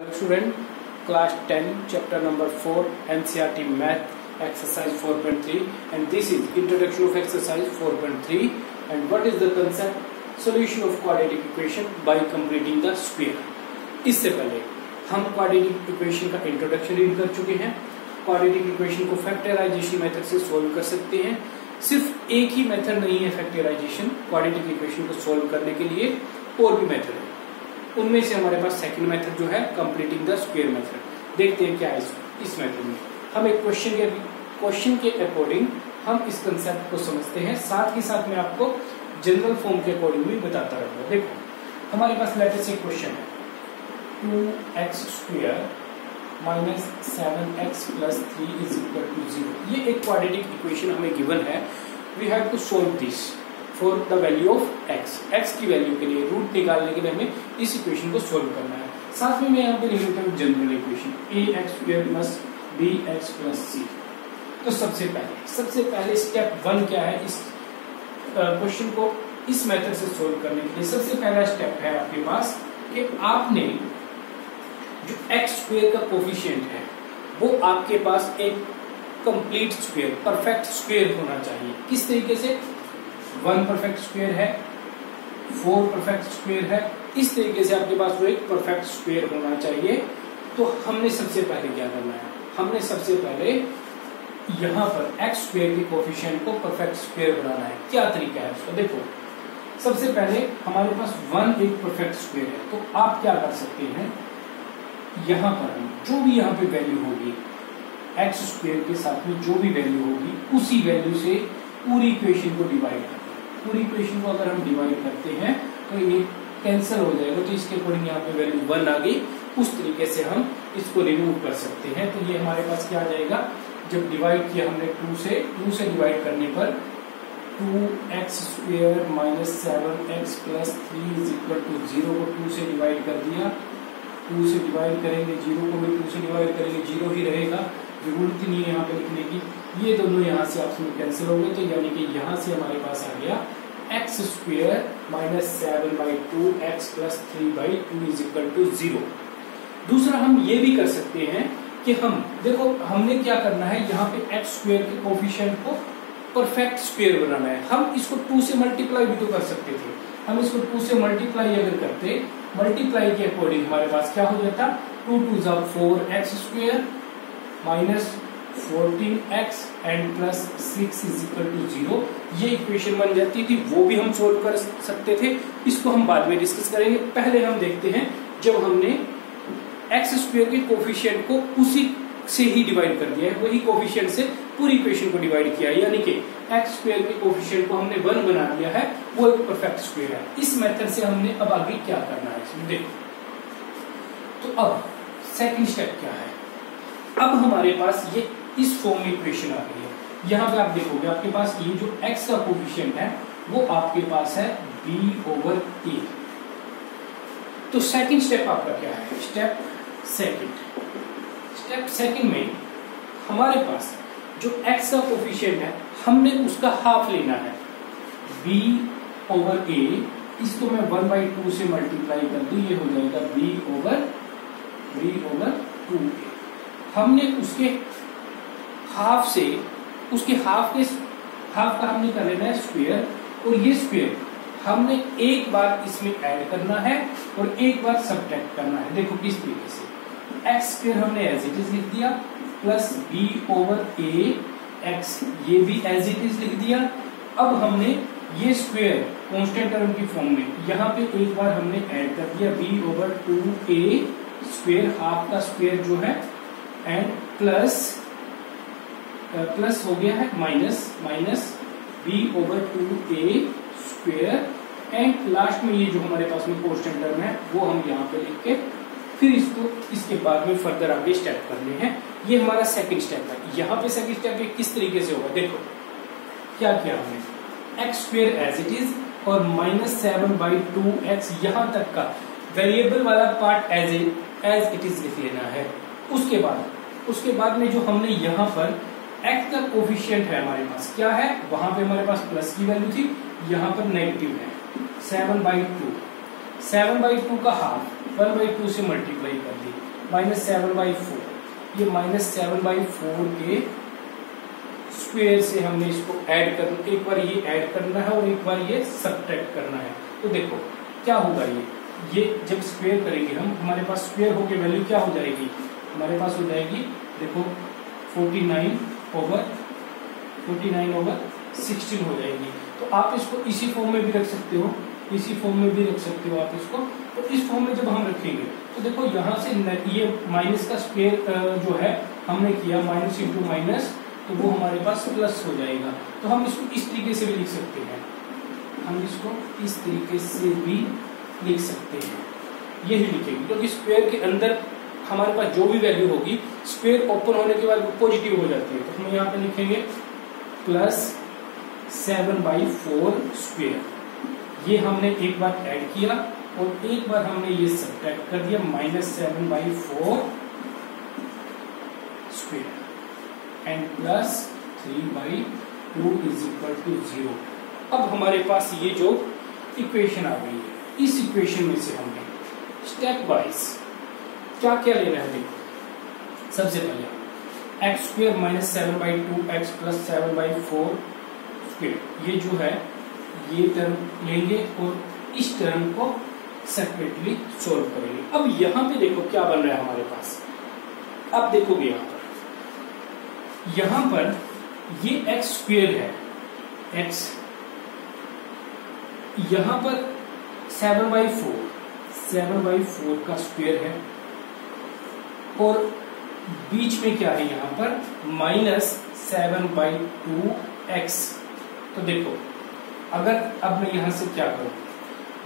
Student, class 10, chapter number 4, NCERT Math, exercise 4.3, and this is introduction of exercise 4.3. And what is the concept? Solution of quadratic equation by completing the square. इससे पहले हम quadratic equation का introduction read कर चुके हैं. quadratic equation को factorization method से solve कर सकते हैं. सिर्फ एक ही मेथड नहीं है factorization, quadratic equation को सोल्व करने के लिए और भी मेथड है. उनमें से हमारे पास सेकंड मेथड जो है कंप्लीटिंग द स्क्वायर मेथड. देखते हैं क्या है इस मेथड में. हम एक क्वेश्चन के अकॉर्डिंग हम इस कंसेप्ट को समझते हैं, साथ ही साथ मैं आपको जनरल फॉर्म के अकॉर्डिंग भी बताता रहूंगा. देखो हमारे पास लेट अस से क्वेश्चन है 2x² minus 7x plus 3 is equal to 0. ये एक क्वाड्रेटिक इक्वेशन हमें गिवन है. We have to solve this for the value of x की वैल्यू के लिए रूट निकालने के लिए हमें इस इक्वेशन को सोल्व करना है. साथ में मैं यहाँ पे लिख लेता हूँ general equation ax² plus bx plus c. तो सबसे पहले स्टेप 1 क्या है इस क्वेश्चन को इस मेथड से सोल्व करने के लिए. सबसे पहला स्टेप है आपके पास कि आपने जो x² का कोफिशिएंट है वो आपके पास एक कंप्लीट स्क्वायर, परफेक्ट स्क्वायर होना चाहिए. किस तरीके से? 1 परफेक्ट स्क्वायर है, 4 परफेक्ट स्क्वायर है, इस तरीके से आपके पास वो एक परफेक्ट स्क्वायर होना चाहिए. तो हमने सबसे पहले क्या करना है? हमने सबसे पहले यहाँ पर x² के कोफिशिएंट को परफेक्ट स्क्वायर बनाना है. क्या तरीका है उसका? देखो सबसे पहले हमारे पास 1 एक परफेक्ट स्क्वायर है, तो आप क्या कर सकते हैं, यहाँ पर जो भी यहाँ पे वैल्यू होगी x² के साथ में जो भी वैल्यू होगी उसी वैल्यू से पूरी इक्वेशन को डिवाइड करते हैं. पूरी इक्वेशन को अगर हम डिवाइड करते हैं तो ये कैंसिल हो जाएगा, तो इसके अकॉर्डिंग यहाँ पे वैल्यू 1 आ गई. उस तरीके से हम इसको रिमूव कर सकते हैं. तो ये हमारे पास क्या आ जाएगा, जब डिवाइड किया हमने 2 से डिवाइड करने पर 2x² minus 7x plus 3 is equal to 0 को 2 से डिवाइड कर दिया. 2 से डिवाइड करेंगे 0 को भी 2 से डिवाइड करेंगे 0 ही रहेगा, जरूरत ही नहीं है यहाँ पे लिखने की. ये दोनों यहाँ से आपस में कैंसिल हो गए, तो यानी कि यहाँ से हमारे पास आ गया x² minus 7/2 x plus 3/2 is equal to 0. दूसरा हम ये भी कर सकते हैं कि हम देखो हमने क्या करना है, यहाँ पे x² के कोफिशिएंट को परफेक्ट स्क्वायर बनाना है. हम इसको 2 से मल्टीप्लाई भी तो कर सकते थे. हम इसको 2 से मल्टीप्लाई अगर करते, मल्टीप्लाई के अकॉर्डिंग हमारे पास क्या हो जाता, 2 2 जा 4x² minus 14x and plus 6 is equal to 0. ये इक्वेशन बन जाती थी, वो भी हम सोल्व कर सकते थे. इसको हम बाद में डिस्कस करेंगे. पहले हम देखते हैं जब हमने x² के कोफिशिएंट को उसी से ही डिवाइड कर दिया है, वही कोफिशिएंट से पूरी इक्वेशन को डिवाइड किया है, यानी कि x² के कोफिशिएंट को हमने 1 बना दिया है, वो एक परफेक्ट स्क्वायर है. इस मेथड से हमने अब आगे क्या करना है इसमें देखो. तो अब सेकंड स्टेप क्या है, अब हमारे पास ये इस फॉर्म में इक्वेशन आ गई है. यहाँ पे आप देखोगे आपके पास ये जो x का कोफिशिएंट है वो आपके पास है b/a. तो सेकंड स्टेप आपका क्या है, स्टेप सेकंड में हमारे पास जो x का कोफिशिएंट है हमने उसका हाफ लेना है, b/a. इसको मैं 1/2 से मल्टीप्लाई कर दूं, ये हो जाएगा b/2a. हमने उसके हाफ का हमने कर लेना है स्क्वायर, और ये स्क्वायर हमने एक बार इसमें ऐड करना है और एक बार सब्ट्रैक्ट करना है. देखो किस तरीके से, x² हमने एज इट इज लिख दिया प्लस b/a x, ये भी एज इट इज लिख दिया. अब हमने ये स्क्वायर कांस्टेंट टर्म की फॉर्म में यहाँ पे एक बार हमने ऐड कर दिया b/2a स्क्वायर, हाफ का स्क्वायर जो है, एंड प्लस हो गया है minus b/2a square, and last में ये जो हमारे पास में कांस्टेंट टर्म है वो हम यहाँ पे लिख के फिर इसको इसके बाद में फर्दर आगे स्टेप करने हैं. ये हमारा सेकंड स्टेप है. यहाँ पे सेकंड स्टेप किस तरीके से होगा, देखो क्या किया हमने, x² एज इट इज और माइनस 7/2x यहाँ तक का वेरिएबल वाला पार्ट एज इट इज लिख लेना है. उसके बाद में जो हमने यहाँ पर x का कोफिशिएंट है हमारे पास क्या है, वहां पे हमारे पास प्लस की वैल्यू थी, यहाँ पर नेगेटिव है 7/2. 7/2 का हाफ 1/2 से मल्टीप्लाई कर दी, -7/4, ये -7/4 के स्क्वायर से हमने इसको ऐड करना, एक बार ये ऐड करना है और एक बार ये सब्ट्रैक्ट करना है। तो देखो क्या होगा, ये जब स्क्वायर करेंगे हम, हमारे पास स्क्वायर होके वैल्यू क्या हो जाएगी, हमारे पास हो जाएगी देखो 49/16 हो जाएगी। तो आप इसको इसी फॉर्म में भी रख सकते हो, इसी फॉर्म में भी रख सकते हो आप इसको। तो इस फॉर्म में जब हम रखेंगे तो देखो यहाँ से ये माइनस का स्क्वायर जो है हमने किया, माइनस इंटू माइनस, तो वो हमारे पास प्लस हो जाएगा। तो हम इसको इस तरीके से भी लिख सकते हैं, हम इसको इस तरीके से भी लिख सकते हैं, यही लिखेंगे। तो स्क्वायर के अंदर हमारे पास जो भी वैल्यू होगी, स्क्वायर ओपन होने के बाद पॉजिटिव हो जाती है। तो हम यहाँ पे लिखेंगे +7/4 स्क्वायर। ये हमने एक बार ऐड किया और एक बार हमने ये सब्ट्रैक्ट कर दिया, -7/4 स्क्वायर एंड +3/2 = 0। अब हमारे पास ये जो इक्वेशन आ गई है, इस इक्वेशन में से हमने स्टेप वाइज क्या क्या लेना है। देखो सबसे पहले x² -7/2x + 7/4 स्क्वायर, ये जो है ये टर्म लेंगे और इस टर्म को सेपरेटली सोल्व करेंगे। अब यहां पे देखो क्या बन रहा है हमारे पास। अब देखोगे यहां पर ये x² है, x, यहां पर 7/4 का स्क्वायर है और बीच में क्या है यहाँ पर -7/2x। तो देखो अगर अब मैं यहां से क्या करूं,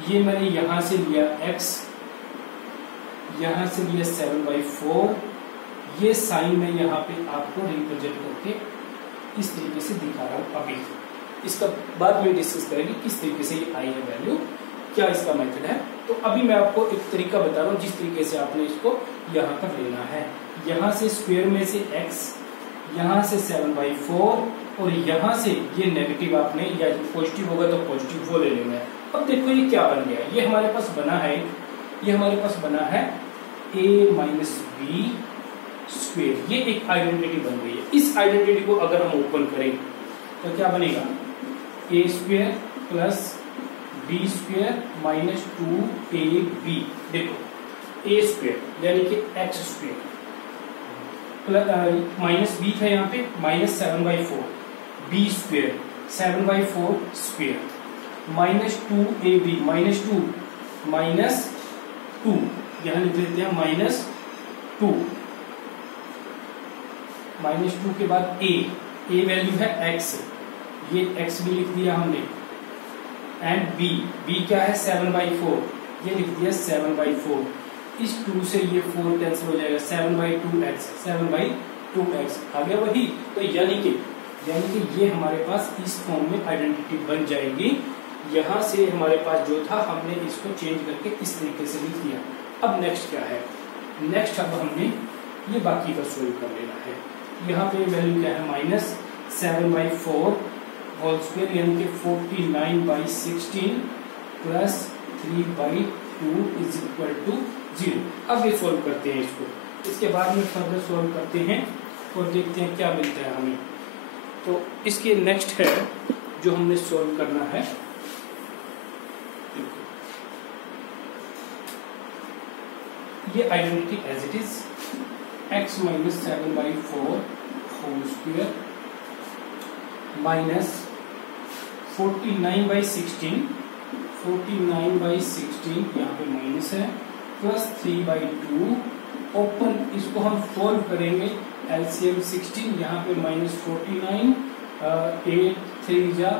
ये मैंने यहां से लिया x, यहां से लिया 7/4, ये साइन में यहाँ पे आपको रिप्रेजेंट करके इस तरीके से दिखा रहा हूं। अभी इसका बाद में डिस्कस करेंगे किस तरीके से ये आई है वैल्यू, क्या इसका मेथड है। तो अभी मैं आपको एक तरीका बता रहा हूँ जिस तरीके से आपने इसको यहाँ पर लेना है। यहाँ से स्क्वायर में से x, यहाँ से 7/4 और यहाँ से ये नेगेटिव आपने, या पॉजिटिव होगा तो पॉजिटिव वो ले लेना है। अब देखो ये क्या बन गया, ये हमारे पास बना है, ये हमारे पास बना है a - b स्क्वायर। ये एक आइडेंटिटी बन गई है। इस आइडेंटिटी को अगर हम ओपन करें तो क्या बनेगा, a² + b² - 2ab। देखो a² यानी कि x² माइनस b था यहाँ पे -7/4, b² 7/4 स्क्वायर -2ab -2 यहाँ लिख देते हैं -2 के बाद a वैल्यू है x, ये x भी लिख दिया हमने, एंड b क्या है 7/4, ये लिख दिया 7/4। इस 2 से ये 4 कैंसिल हो जाएगा, 7/2x आ गया वही। तो यानी कि ये हमारे पास इस फॉर्म में आइडेंटिटी बन जाएगी। यहाँ से हमारे पास जो था हमने इसको चेंज करके इस तरीके से लिख दिया। अब नेक्स्ट क्या है, नेक्स्ट अब हमने ये बाकी का सोल्व कर लेना है। यहाँ पे वैल्यू क्या है, -7/4 होल स्क्वायर यानी कि 49/16 + 3/2 = 0। अब ये सोल्व करते हैं इसको, इसके बाद में फर्दर सोल्व करते हैं और देखते हैं क्या मिलता है हमें। तो इसके नेक्स्ट है जो हमने सोल्व करना है, ये identity as it is x - 7/4 whole square -49/16 यहाँ पे माइनस है +3/2 ओपन, इसको हम सोल्व करेंगे एलसीएम 16, यहाँ पे -49 8 3 जा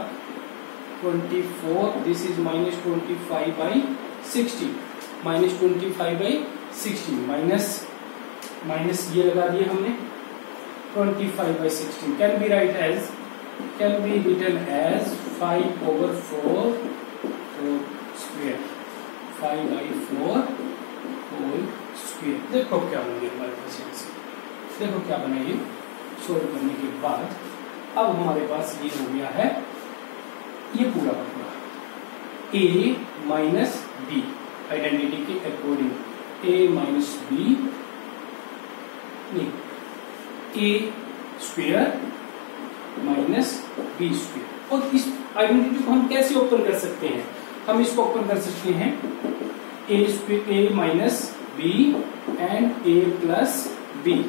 24, दिस इज -25/16 माइनस ये लगा दिए हमने 25/16 can be written as 5/4 square 5/4 whole square. देखो क्या होंगे हमारे पास, देखो क्या बना ये सोल्व करने के बाद। अब हमारे पास ये हो गया है ये पूरा का पूरा a - b आइडेंटिटी के अकॉर्डिंग a - b नहीं, ए स्क्वायर माइनस बी स्क्वायर। और इस आइडेंटिटी को हम कैसे ओपन कर सकते हैं? हम इसको ओपन कर सकते हैं A minus B and A plus B.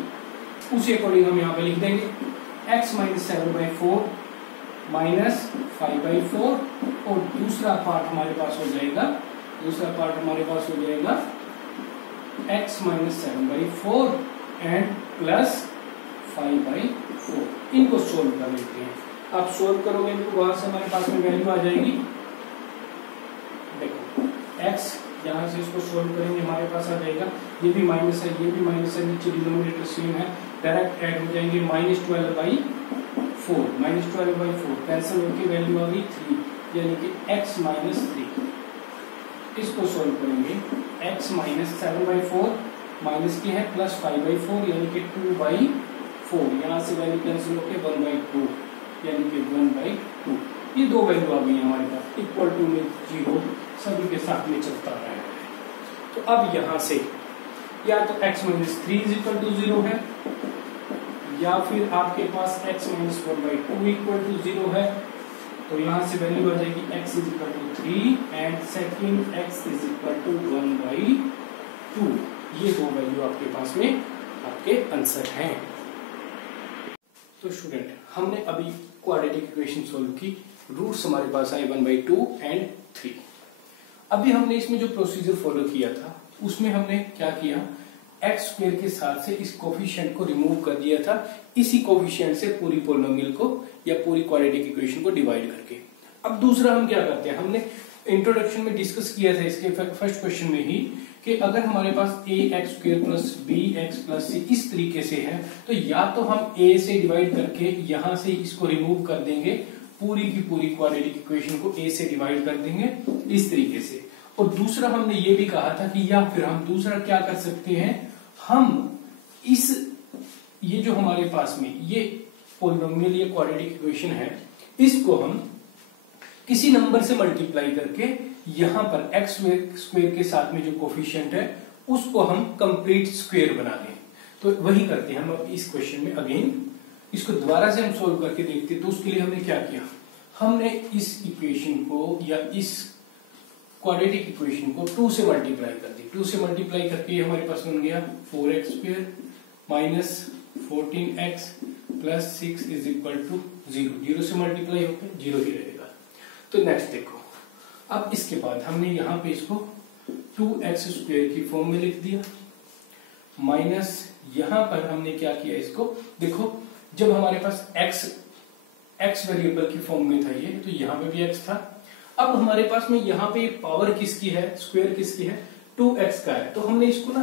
उसी अकॉर्डिंग हम यहाँ पे लिख देंगे x माइनस 7/4 माइनस 5/4 और दूसरा पार्ट हमारे पास हो जाएगा x माइनस 7/4 एंड प्लस 5/4। इनको सोल्व कर लेते हैं। आप सोल्व करोगे तो वहां से हमारे पास में वैल्यू आ जाएगी। देखो x, यहाँ से इसको सोल्व करेंगे हमारे पास आ जाएगा, ये भी माइनस है, ये भी माइनस है, नीचे डिनोमिनेटर सेम है, डायरेक्ट ऐड हो जाएंगे -12/4 कैंसिल होकर वैल्यू आ गई 3 यानी कि x माइनस 3। इसको सोल्व करेंगे x माइनस 7/4 माइनस की है प्लस 5/4 यानी कि 2/4, यहाँ से वैल्यू कैंसिल होकर 1/2 यानी कि 1/2। ये दो वैल्यू आ गई हमारे पास, इक्वल टू में 0 सभी के साथ में चलता रहा है। तो अब यहाँ से या तो x minus 3 is equal to 0 है, या फिर आपके पास x माइनस 1/2 इक्वल टू 0 है। तो यहाँ से वैल्यू आ जाएगी x is equal to 3 and second x is equal to 1/2। ये दो वैल्यू आपके पास में आपके आंसर हैं। तो स्टूडेंट, हमने अभी क्वाड्रेटिक इक्वेशन सोल्व की, रूट्स हमारे पास आए 1/2 एंड 3। अभी हमने इसमें जो प्रोसीजर फॉलो किया था उसमें हमने क्या किया, एक्स स्क्वायर के साथ से इस कोफिशिएंट को रिमूव कर दिया था, इसी कोफिशिएंट से पूरी पोलिनोमियल को या पूरी क्वाड्रेटिक इक्वेशन को डिवाइड करके। अब दूसरा हम क्या करते हैं, हमने इंट्रोडक्शन में डिस्कस किया था इसके फर्स्ट क्वेश्चन में ही कि अगर हमारे पास A X square plus B X plus C इस तरीके से है तो या तो हम ए से डिवाइड करके यहां से इसको रिमूव कर देंगे, पूरी की पूरी क्वाड्रेटिक इक्वेशन को ए से डिवाइड कर देंगे इस तरीके से। और दूसरा हमने ये भी कहा था कि या फिर हम दूसरा क्या कर सकते हैं, हम ये जो हमारे पास में ये पोलिनोमियल या क्वाड्रेटिक इक्वेशन है इसको हम किसी नंबर से मल्टीप्लाई करके यहां पर एक्स स्क्वायर के साथ में जो कोफिशिएंट है उसको हम कंप्लीट स्क्वायर बना दें। तो वही करते हैं हम अब इस क्वेश्चन में। अगेन इसको दोबारा से हम सोल्व करके देखते हैं। तो उसके लिए हमने क्या किया, हमने इस इक्वेशन को या इस क्वाड्रेटिक इक्वेशन को 2 से मल्टीप्लाई कर दी। 2 से मल्टीप्लाई करके हमारे पास बन गया 4x square minus 14x plus 6 is equal to 0। 0 से मल्टीप्लाई होकर 0 ही रहेगा। तो नेक्स्ट देखो, अब इसके बाद हमने यहाँ पे इसको 2x स्क्वायर की फॉर्म में लिख दिया, माइनस यहां पर हमने क्या किया, इसको देखो जब हमारे पास x वेरिएबल की फॉर्म में था ये, तो यहाँ पे भी x था। अब हमारे पास में यहाँ पे पावर किसकी है, स्क्वायर किसकी है, 2x का है। तो हमने इसको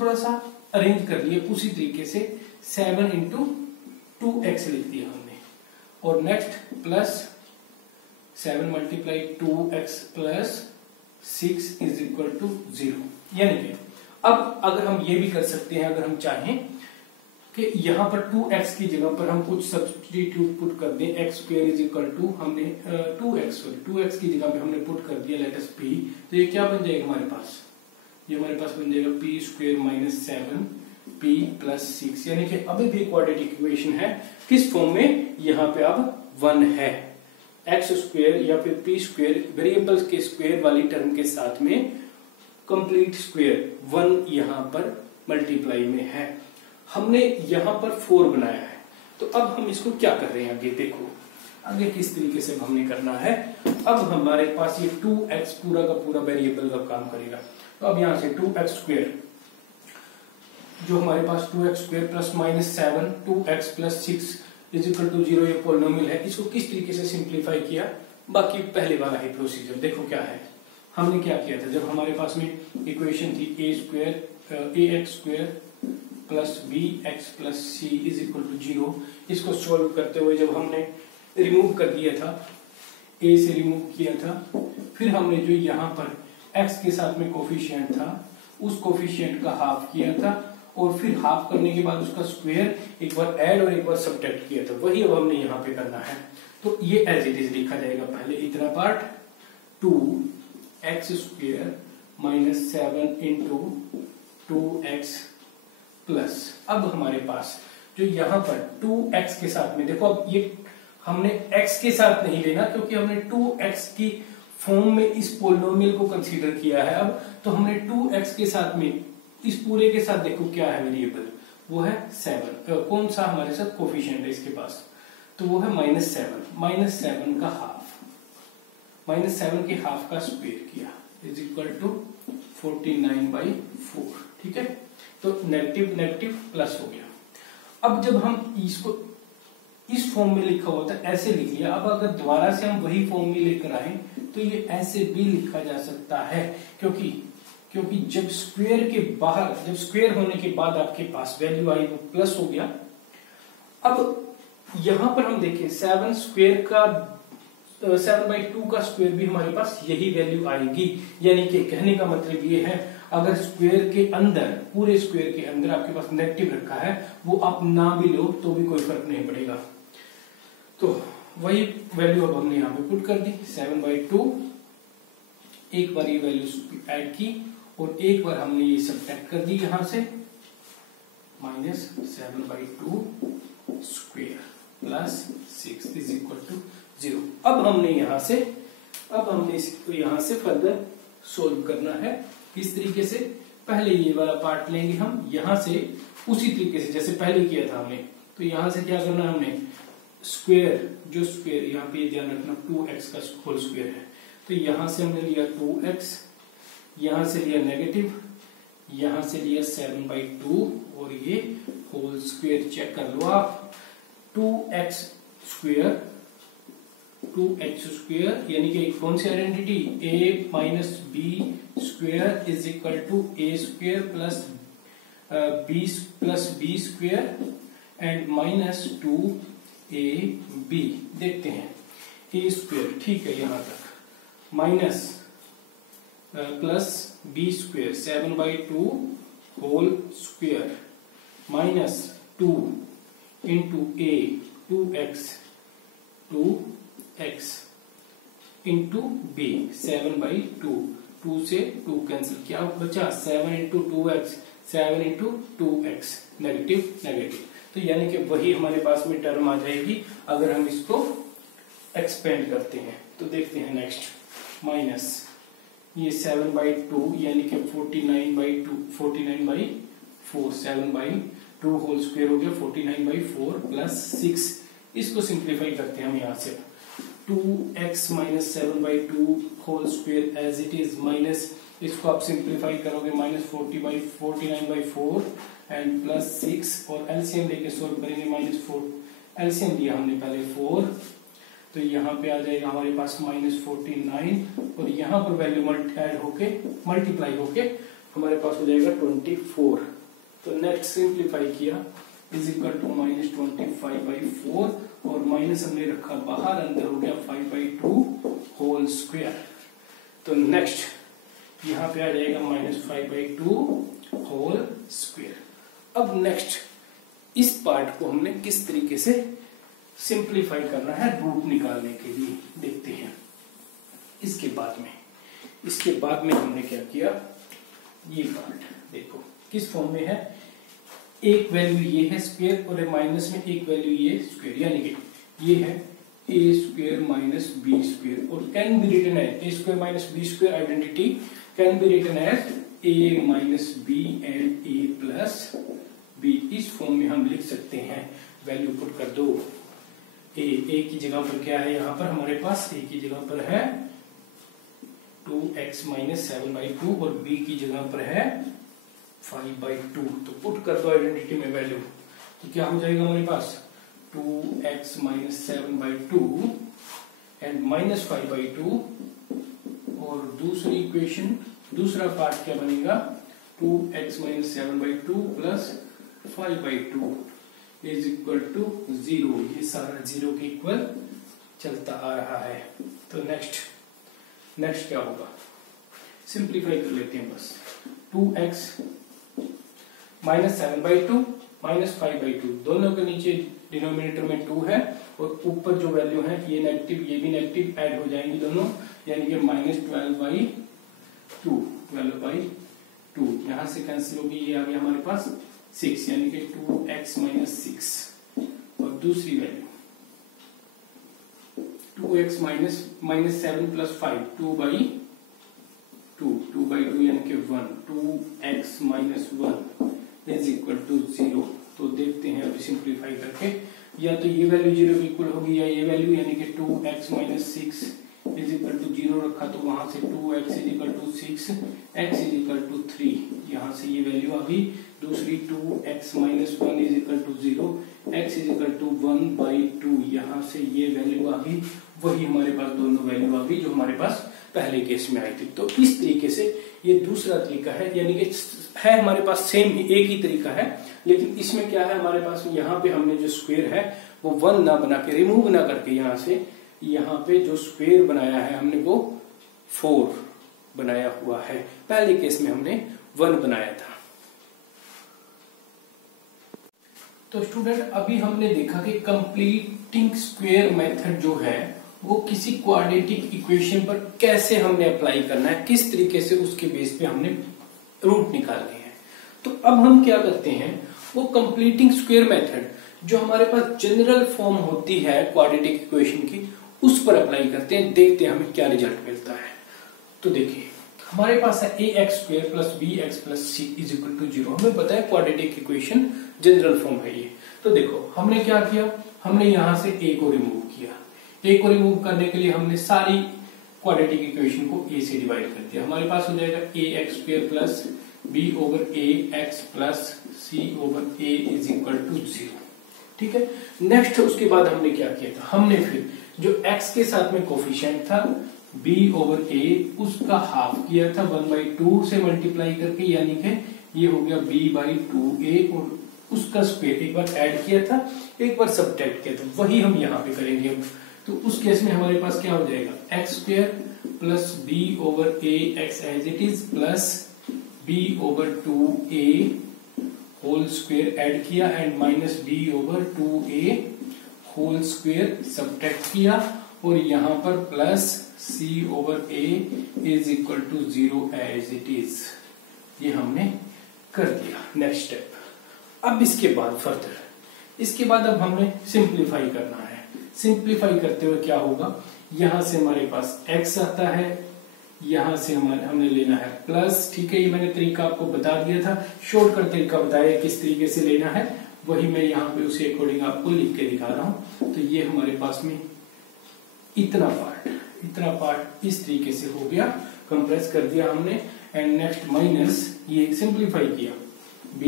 थोड़ा सा अरेंज कर लिया उसी तरीके से, 7 इंटू 2x लिख दिया हमने। और next plus 7 multiply 2x plus 6 is equal to 0। यानी कि अब अगर हम ये भी कर सकते हैं, अगर हम चाहें कि यहाँ पर 2x की जगह पर हम कुछ सब्स्टिट्यूट पुट कर दें, x square is equal to हमने 2x की जगह पे हमने पुट कर दिया लेट अस p। तो ये क्या बन जाएगा हमारे पास, ये हमारे पास बन जाएगा p square minus 7p plus 6। यानी कि अभी भी क्वाड्रेटिक इक्वेशन है किस फॉर्म में, यहाँ पे अब 1 है, एक्स स्क्वायर या फिर पी स्क्वायर वेरिएबल्स के स्क्वायर वाली टर्म के साथ में कंप्लीट स्क्वायर 1 यहाँ पर मल्टीप्लाई में है। हमने यहाँ पर 4 बनाया है। तो अब हम इसको क्या कर रहे हैं, आगे देखो आगे किस तरीके से हमने करना है। अब हमारे पास ये 2x पूरा का पूरा वेरिएबल का काम करेगा। तो अब यहाँ से 2x स्क्वायर जो हमारे पास 2x square plus minus 7 2x plus 6 is equal to 0 ये पॉलिनोमियल है। इसको किस तरीके से सिंप्लीफाई किया, बाकी पहले वाला ही प्रोसीजर। देखो क्या है, हमने क्या किया था, जब हमारे पास में इक्वेशन थी ax square plus bx plus c is equal to 0, इसको सॉल्व करते हुए जब हमने रिमूव कर दिया था, a से रिमूव किया था, फिर हमने जो यहाँ पर x के साथ में कोफिशिएंट था उस कोफिशिएंट का हाफ किया था, और फिर हाफ करने के बाद उसका स्क्वायर एक बार ऐड और एक बार सब्ट्रैक्ट किया था। वही अब हमने यहाँ पे करना है। तो ये एज इट इज लिखा जाएगा, पहले इतना part 2x square minus 7 into 2x plus, अब हमारे पास जो यहाँ पर 2x के साथ में, देखो अब ये हमने x के साथ नहीं लेना क्योंकि हमने 2x की फॉर्म में इस पोलिनोमियल को कंसीडर किया है। अब तो हमने 2x के साथ में इस पूरे के साथ देखो क्या है वेरिएबल, वो है 7। कौन सा हमारे साथ कोफिशिएंट है इसके पास, तो वो है -7। -7 का हाफ, -7 के हाफ का स्क्वायर किया इज इक्वल टू 49/4। ठीक है, तो नेगेटिव नेगेटिव प्लस हो गया। अब जब हम इसको इस फॉर्म में लिखा होता है ऐसे लिख लिया, अब अगर दोबारा से हम वही फॉर्म में लेकर आए तो ये ऐसे भी लिखा जा सकता है, क्योंकि जब स्क्वायर के बाहर, जब स्क्वायर होने के बाद आपके पास वैल्यू आई वो प्लस हो गया। अब यहां पर हम देखें 7/2 का स्क्वायर भी हमारे पास यही वैल्यू आएगी, यानी कि कहने का मतलब ये है अगर स्क्वायर के अंदर, पूरे स्क्वायर के अंदर आपके पास नेगेटिव रखा है, वो आप ना भी लो तो भी कोई फर्क नहीं पड़ेगा। तो वही वैल्यू अब हमने यहाँ पे पुट कर दी 7/2। एक बार ये वैल्यू ऐड की और एक बार हमने ये सब्ट्रैक्ट कर दी यहां से, -7/2 square plus 6 is equal to 0। अब हमने इसको यहां से फर्दर सोल्व करना है। किस तरीके से, पहले ये वाला पार्ट लेंगे हम यहां से, उसी तरीके से जैसे पहले किया था हमने। तो यहां से क्या करना है हमने, स्क्वायर, जो स्क्वायर यहाँ पे ध्यान रखना 2x का होल स्क्वायर है, तो यहां से हमने लिया 2x, यहां से लिया नेगेटिव, यहां से लिया 7/2 और ये होल स्क्वायर चेक कर लो आप, 2x स्क्वायर यानी कि कौन सी identity, a minus B square is equal to a square plus b square and -2ab। देखते हैं a स्क्वायर, ठीक है यहाँ तक, minus plus b square 7/2 whole square minus 2 into a 2x into b 7/2, 2 से 2 कैंसिल, क्या बचा 7 into 2x, 7 into 2x, negative negative. तो यानी कि वही हमारे पास में टर्म आ जाएगी अगर हम इसको एक्सपेंड करते हैं। तो देखते हैं नेक्स्ट, माइनस ये 7/2 यानी कि 49/4, 7/2 होल स्क्वायर हो गया 49/4 प्लस 6। इसको सिंप्लीफाई करते हैं हम यहाँ से, 2x minus 7/2 whole square as it is, minus इसको आप सिंप्लीफाई करोगे -49/4 एंड प्लस 6 और एलसीएम लेके सोल्व करेंगे, -4 एलसीएम लिया हमने पहले 4, तो यहाँ पे आ जाएगा हमारे पास -49 और यहाँ पर वैल्यू मल्टीप्लाई होके हमारे पास हो जाएगा 24। तो नेक्स्ट सिंप्लीफाई किया इज इक्वल टू -25/4 और माइनस हमने रखा बाहर, अंदर हो गया 5/2 होल स्क्वायर। तो नेक्स्ट यहाँ पे आ जाएगा -5/2 होल स्क्वायर। अब नेक्स्ट इस पार्ट को हमने किस तरीके से सिंप्लीफाई करना है रूट निकालने के लिए, देखते हैं। इसके बाद में हमने क्या किया, ये पार्ट देखो किस फॉर्म में है, एक वैल्यू ये है स्क्वायर और माइनस में एक वैल्यू ये स्क्वायर, यानी कि ये है a square minus b square और can be written as a square minus b square identity can be written as a minus b and a plus b। इस फॉर्म में हम लिख सकते हैं, वैल्यू पुट कर दो, a की जगह पर क्या है, यहाँ पर हमारे पास a की जगह पर है 2x माइनस 7/2 और b की जगह पर है 5/2। तो पुट कर दो आइडेंटिटी में वैल्यू, तो क्या हो जाएगा हमारे पास 2x माइनस 7/2 एंड माइनस 5/2 और दूसरी इक्वेशन, दूसरा पार्ट क्या बनेगा 2x minus 7/2 plus 5/2 is equal to 0। ये सारा 0 के इक्वल चलता आ रहा है। तो नेक्स्ट क्या होगा, सिंप्लीफाई कर लेते हैं बस, 2x माइनस 7/2 माइनस 5/2, दोनों के नीचे डिनोमिनेटर में 2 है और ऊपर जो वैल्यू है ये नेगेटिव, ये भी नेगेटिव ऐड हो जाएंगी दोनों, यानी कि -12/2 यहाँ से कैंसिल होगी, ये आ गया हमारे पास 6 यानी कि 2x माइनस 6 और दूसरी वैल्यू 2x माइनस 7 प्लस 5 2/2 यानी कि 1 2x minus 1 is equal to 0। तो देखते हैं अभी सिंप्लीफाई करके, या तो ये वैल्यू 0 के इक्वल होगी या ये वैल्यू, यानी कि 2x minus 6 is equal to 0 रखा तो वहां से 2x is equal to 6, x is equal to 3, यहाँ से ये वैल्यू आ गई। दूसरी 2x minus 1 is equal to 0, x is equal to 1/2, यहाँ से ये वैल्यू आ गई। वही हमारे पास दोनों वैल्यू आ गई जो हमारे पास पहले केस में आई थी। तो इस तरीके से ये दूसरा तरीका है, यानी कि है हमारे पास सेम ही एक ही तरीका है, लेकिन इसमें क्या है हमारे पास यहाँ पे हमने जो स्क्वायर है वो 1 ना बना के, रिमूव ना करके, यहाँ से यहाँ पे जो स्क्वायर बनाया है हमने वो 4 बनाया हुआ है। पहले केस में हमने 1 बनाया था। तो स्टूडेंट अभी हमने देखा कि कंप्लीटिंग स्क्वायर मेथड जो है वो किसी क्वाड्रेटिक इक्वेशन पर कैसे हमने अप्लाई करना है, किस तरीके से उसके बेस पे हमने रूट निकालने हैं। तो अब हम क्या करते हैं, वो कंप्लीटिंग स्क्वायर मेथड जो हमारे पास जनरल फॉर्म होती है क्वाड्रेटिक इक्वेशन की, उस पर अप्लाई करते हैं, देखते हैं हमें क्या रिजल्ट मिलता है। तो देखिए हमारे पास है ax² + bx + c is equal to 0। हमें पता है क्वाड्रेटिक इक्वेशन जनरल फॉर्म है ये। तो देखो हमने क्या किया, हमने यहां से a को रिमूव किया। a को रिमूव करने के लिए हमने सारी क्वाड्रेटिक इक्वेशन को a से डिवाइड कर दिया। हमारे पास हो जाएगा ax² + b/ax + c/a is equal to 0। ठीक है। नेक्स्ट उसके बाद हमने क्या किया था, हमने फिर जो x के साथ में कोफिशिएंट था b/a उसका हाफ किया था 1/2 से मल्टीप्लाई करके, यानी कि ये हो गया b/2a, और उसका स्क्वायर एक बार ऐड किया था, एक बार सब्ट्रैक्ट किया था। वही हम यहाँ पे करेंगे अब। तो उस केस में हमारे पास क्या हो जाएगा, x² + b/ax as it is plus b/2a whole square add किया and minus b/2a whole square subtract किया, और यहाँ पर plus c/a is equal to 0 as it is. ये हमने कर दिया। नेक्स्ट स्टेप, अब इसके बाद फर्दर, इसके बाद अब हमें सिंप्लीफाई करना है। सिंप्लीफाई करते हुए क्या होगा, यहां से हमारे पास x आता है, यहां से हमने लेना है प्लस। ठीक है, ये मैंने तरीका आपको बता दिया था, शॉर्टकट तरीका बताया किस तरीके से लेना है, वही मैं यहाँ पे उसी अकॉर्डिंग आपको लिख के दिखा रहा हूं। तो ये हमारे पास में इतना पार्ट इस तरीके से हो गया, कंप्रेस कर दिया हमने। एंड नेक्स्ट माइनस ये सिंप्लीफाई किया, b² /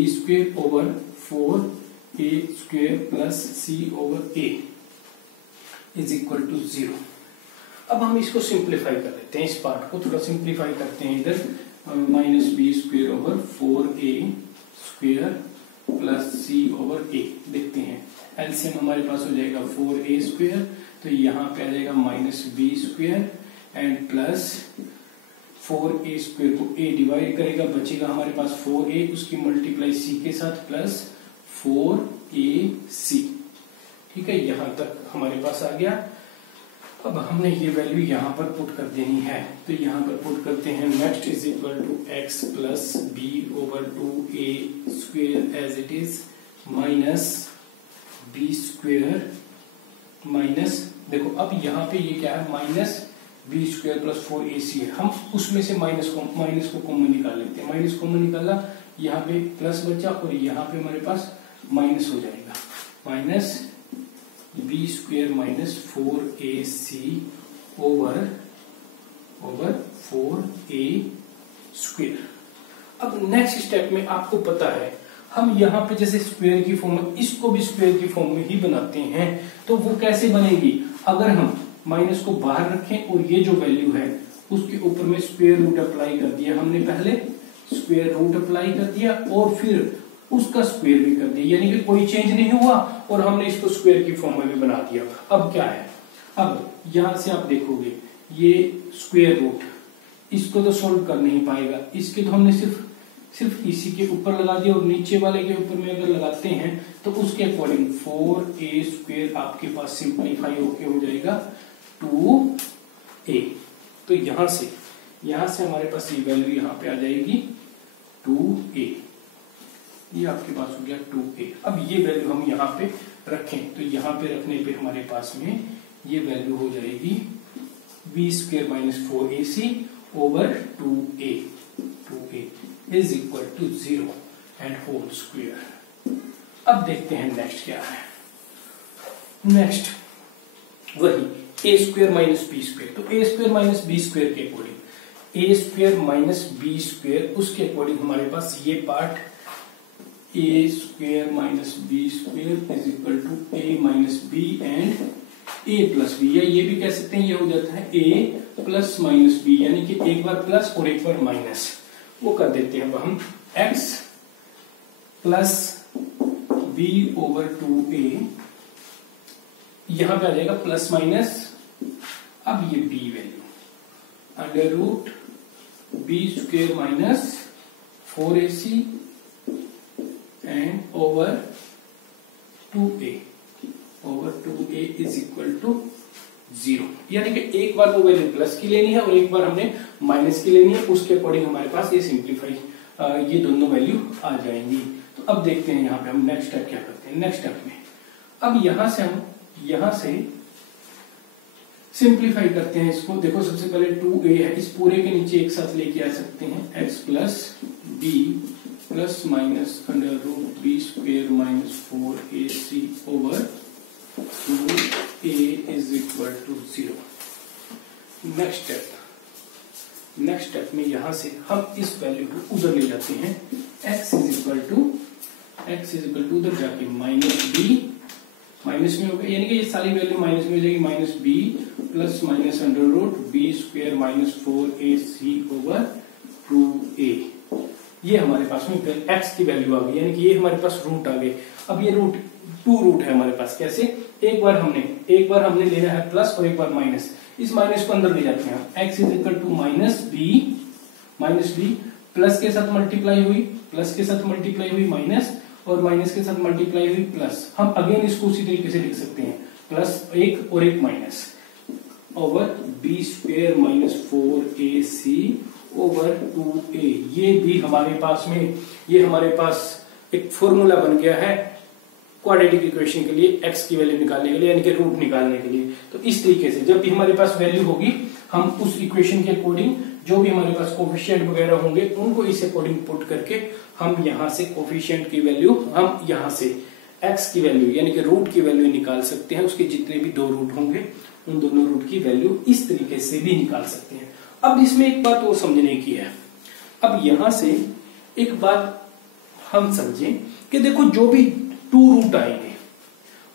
4a² + c/a is equal to 0। अब हम इसको सिंप्लीफाई कर लेते हैं, इस पार्ट को थोड़ा सिंप्लीफाई करते हैं इधर, -b² / 4a² + c/a देखते हैं। एलसीएम हमारे पास हो जाएगा 4a², तो यहाँ पे आ जाएगा -b² एंड प्लस 4a² को a डिवाइड करेगा, बचेगा हमारे पास 4a, उसकी मल्टीप्लाई c के साथ प्लस 4ac। ठीक है, यहाँ तक हमारे पास आ गया। अब हमने ये वैल्यू यहाँ पर पुट कर देनी है, तो यहाँ पर पुट करते हैं। Next is equal to x + b/2a² as it is minus b² minus, देखो अब यहाँ पे ये क्या है, -b² + 4ac है। हम उसमें से माइनस को कॉमन निकाल लेते हैं। माइनस कॉमन निकाला, यहाँ पे प्लस बचा और यहाँ पे हमारे पास माइनस हो जाएगा, minus b² - 4ac over 4a²। अब नेक्स्ट स्टेप में आपको पता है हम यहाँ पे जैसे स्क्वायर की फॉर्म में, इसको भी स्क्वायर की फॉर्म में ही बनाते हैं। तो वो कैसे बनेगी, अगर हम माइनस को बाहर रखें और ये जो वैल्यू है उसके ऊपर में स्क्वायर रूट अप्लाई कर दिया हमने, पहले स्क्वायर रूट अप्लाई कर दिया और फिर उसका स्क्वायर भी कर दिया, यानी कि कोई चेंज नहीं हुआ और हमने इसको स्क्वायर की फॉर्म में भी बना दिया। अब क्या है, अब यहां से आप देखोगे ये स्क्वायर रूट, इसको तो सोल्व कर नहीं पाएगा, इसके तो हमने सिर्फ इसी के ऊपर लगा दिया, और नीचे वाले के ऊपर में अगर लगाते हैं तो उसके अकॉर्डिंग 4a² आपके पास सिंप्लीफाई होके हो जाएगा 2a। तो यहां से हमारे पास ये वैल्यू यहाँ पे आ जाएगी 2a। ये आपके पास हो गया 2a। अब ये वैल्यू हम यहाँ पे रखें तो यहाँ पे रखने पे हमारे पास में ये वैल्यू हो जाएगी b square minus 4ac over 2a is equal to 0 and whole square. अब देखते हैं नेक्स्ट क्या है। नेक्स्ट वही a square minus b square, तो a square minus b square के according a square minus b square, उसके अकॉर्डिंग हमारे पास ये part a square minus b square is equal to a minus b and a plus b, या ये भी कह सकते हैं ये हो जाता है a प्लस माइनस b, यानी कि एक बार प्लस और एक बार माइनस। वो कर देते हैं हम x plus b over 2a, यहां पे आ जाएगा प्लस माइनस, अब ये b value under root b square minus 4ac and over 2a is equal to 0, यानी कि एक बार वो वैल्यू प्लस की लेनी है और एक बार हमने माइनस की लेनी है, उसके अकॉर्डिंग हमारे पास ये सिंप्लीफाई ये दोनों वैल्यू आ जाएंगी। तो अब देखते हैं यहाँ पे हम नेक्स्ट स्टेप क्या करते हैं। नेक्स्ट स्टेप में अब यहां से हम यहां से सिंप्लीफाई करते हैं इसको। देखो सबसे पहले 2a है, इस पूरे के नीचे एक साथ लेके आ सकते हैं x plus b plus minus under root b square minus 4ac over 2a is equal to 0। Next step में यहां से हम इस वैल्यू को उधर ले जाते हैं, x इज इक्वल टू उधर जाके माइनस b, माइनस में हो गया, यानी कि ये सारी वैल्यू माइनस में हो जाएगी, minus b plus minus under root b square minus 4ac over 2a। ये हमारे पास में x की वैल्यू आ गई, यानी कि ये हमारे पास रूट आ गए। अब ये रूट 2 रूट है हमारे पास, कैसे? एक बार हमने लेना है प्लस और एक बार माइनस, इस माइनस को अंदर ले जाते हैं, x is equal to minus b plus के साथ मल्टीप्लाई हुई माइनस और माइनस के साथ मल्टीप्लाई हुई प्लस। हम अगेन इसको उसी तरीके से लिख सकते हैं, प्लस एक और एक minus over b square minus 4ac over 2a। ये भी हमारे पास में ये हमारे पास एक फॉर्मूला बन गया है क्वाड्रेटिक इक्वेशन के लिए, x की वैल्यू निकालने के लिए, यानी कि रूट निकालने के लिए। तो इस तरीके से जब भी हमारे पास वैल्यू होगी, हम उस इक्वेशन के अकॉर्डिंग जो भी हमारे पास कोफिशिएंट वगैरह होंगे उनको इस अकॉर्डिंग पुट करके हम यहाँ से कोफिशिएंट की वैल्यू, हम यहाँ से x की वैल्यू यानी कि रूट की वैल्यू निकाल सकते हैं। उसके जितने भी 2 रूट होंगे उन दोनों रूट की वैल्यू इस तरीके से भी निकाल सकते हैं। अब इसमें एक बात और समझने की है। अब यहां से एक बात हम समझें कि देखो जो भी 2 रूट आएंगे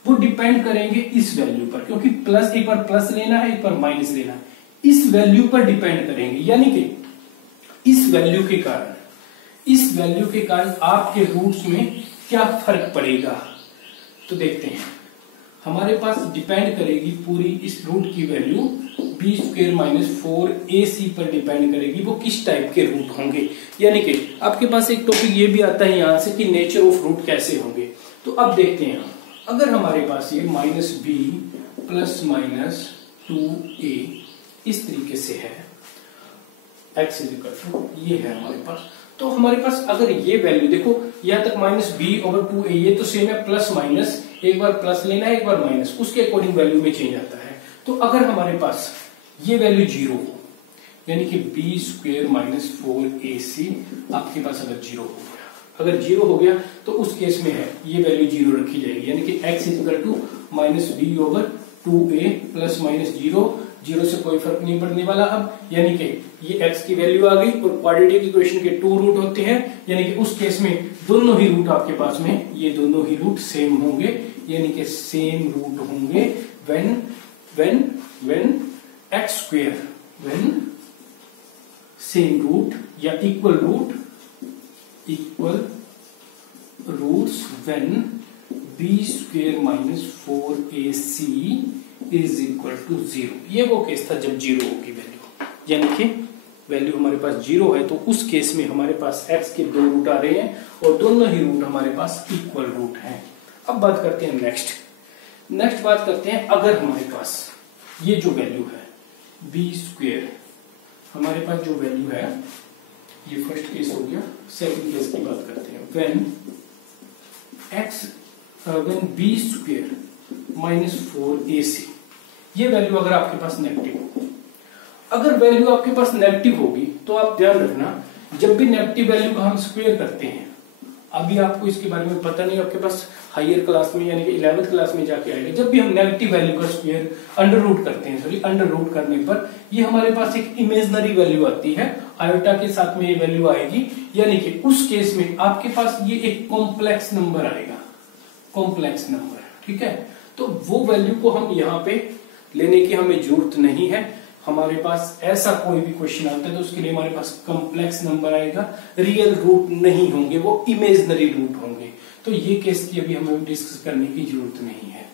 वो डिपेंड करेंगे इस वैल्यू पर, क्योंकि प्लस एक बार प्लस लेना है, एक बार माइनस लेना है, इस वैल्यू पर डिपेंड करेंगे। यानी कि इस वैल्यू के कारण आपके रूट्स में क्या फर्क पड़ेगा, तो देखते हैं। हमारे पास डिपेंड करेगी पूरी इस रूट की value b square minus 4ac पर डिपेंड करेगी, वो किस टाइप के रूट होंगे। यानी कि आपके पास एक टॉपिक ये भी आता है यहां से कि नेचर ऑफ रूट कैसे होंगे। तो अब देखते हैं, अगर हमारे पास ये minus b plus minus 2a इस तरीके से है, x इज इक्वल टू ये है हमारे पास, तो हमारे पास अगर ये वैल्यू देखो यहां तक माइनस b ओवर 2a, ये तो सेम है, प्लस माइनस एक बार प्लस लेना है, एक बार माइनस, उसके अकॉर्डिंग वैल्यू में चेंज आता है। तो अगर हमारे पास ये वैल्यू 0 हो, यानी कि b स्क्वायर माइनस 4ac आपके पास अगर 0 हो गया, तो उस केस में है ये वैल्यू 0 रखी जाएगी, यानी कि x is equal to minus b over 2a plus minus 0 से कोई फर्क नहीं पड़ने वाला अब, यानी कि ये x की वैल्यू आ गई। और क्वाड्रेटिक इक्वेशन के 2 रूट होते हैं, यानी कि उस केस में दोनों ही रूट आपके पास में ये दोनों ही रूट सेम होंगे, यानी कि सेम रूट होंगे when x square, when same root या equal roots when b square minus 4ac is equal to 0। ये वो केस था जब 0 होगी वैल्यू, यानी कि वैल्यू हमारे पास 0 है, तो उस केस में हमारे पास x के 2 रूट आ रहे हैं और दोनों ही रूट हमारे पास इक्वल रूट हैं। अब बात करते हैं नेक्स्ट बात करते हैं, अगर हमारे पास ये जो वैल्यू है b स्क्वायर, हमारे पास जो वैल्यू है, ये फर्स्ट केस हो गया। सेकंड केस की बात करते हैं, when x when b square minus 4ac, ये वैल्यू अगर आपके पास नेगेटिव हो, अगर वैल्यू आपके पास नेगेटिव होगी तो आप ध्यान रखना, जब भी नेगेटिव वैल्यू का हम स्क्वायर करते हैं, अभी आपको इसके बारे में पता नहीं, आपके पास हायर क्लास में यानी कि 11th क्लास में जाके आएगा, जब भी हम नेगेटिव वैल्यू का स्क्वायर अंडर रूट करते हैं, सॉरी अंडर रूट करने पर ये हमारे पास एक इमेजिनरी वैल्यू आती है, आयोटा के साथ में ये वैल्यू आएगी, यानी कि उस केस में आपके पास ये एक कॉम्प्लेक्स नंबर आएगा, कॉम्प्लेक्स नंबर, ठीक है। तो वो वैल्यू को हम यहाँ पे लेने की हमें जरूरत नहीं है, हमारे पास ऐसा कोई भी क्वेश्चन आता है तो उसके लिए हमारे पास कॉम्प्लेक्स नंबर आएगा, रियल रूट नहीं होंगे, वो इमेजिनरी रूट होंगे, तो ये केस की अभी हमें डिस्कस करने की जरूरत नहीं है।